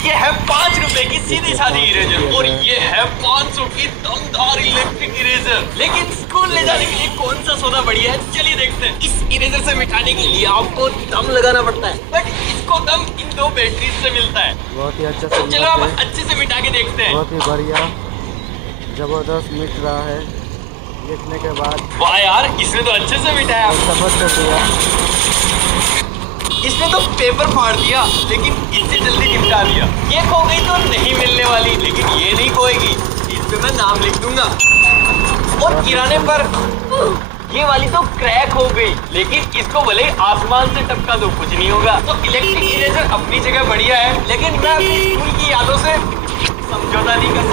ये है 5 रुपए की सीधी सादी इरेजर और ये है 500 की दमदार इलेक्ट्रिक इरेजर। लेकिन स्कूल ले जाने के लिए कौन सा सौदा बढ़िया है, चलिए देखते हैं। इस इरेजर से मिटाने के लिए आपको दम लगाना पड़ता है, बट इसको दम इन 2 बैटरी से मिलता है। बहुत ही अच्छा। तो चलो अब अच्छे से मिटा के देखते हैं। बहुत ही बढ़िया, जबरदस्त मिट रहा है। देखने के बाद वाह यार, इसने तो अच्छे से मिटाया। समझ कर दिया। इसने तो पेपर फाड़ दिया, लेकिन इससे जल्दी निपटा दिया। ये खो गई तो नहीं मिलने वाली, लेकिन ये नहीं खोएगी। इस पे मैं नाम लिख दूंगा। और किराने पर ये वाली तो क्रैक हो गई, लेकिन इसको भले आसमान से टपका दो, कुछ नहीं होगा। तो इलेक्ट्रिक इरेजर अपनी जगह बढ़िया है, लेकिन मैं अपनी स्कूल की यादों से समझौता नहीं कर सकता।